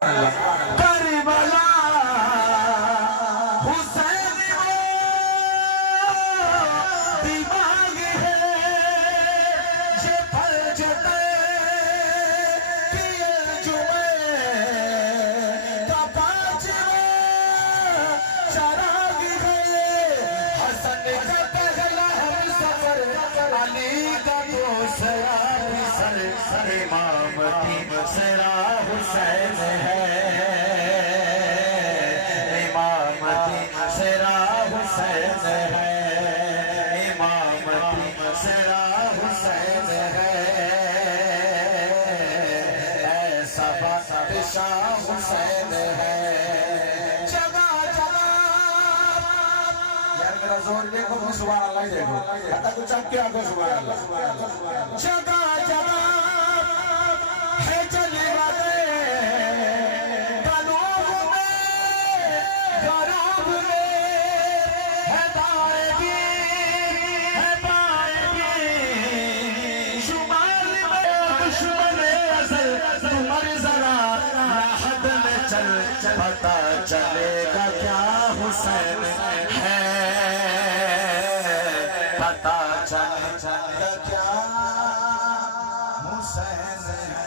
Karbala Hussain वो दिमाग है ये फलजते किए जुमे का पांचवा चराग है हसन का पहला हम सफर अली का दूसरा सर इमाम तीसरा हुसैन है इमाम तीसरा हुसैन है इमाम तीसरा हुसैन है ऐसा बादशाह हुसैन है जगह जगह यार मेरा जोर देखो मैं सुभान अल्लाह देखो आता कुछ क्या आगे सुभान अल्लाह जगह जगह है चले वाले कानून में गराब में है दाएगी है बाएगी शुमाल में दुश्मन असल तुम्हारी जरा राहत में चल पता चलेगा क्या हुसैन है पता चलेगा क्या हुसैन है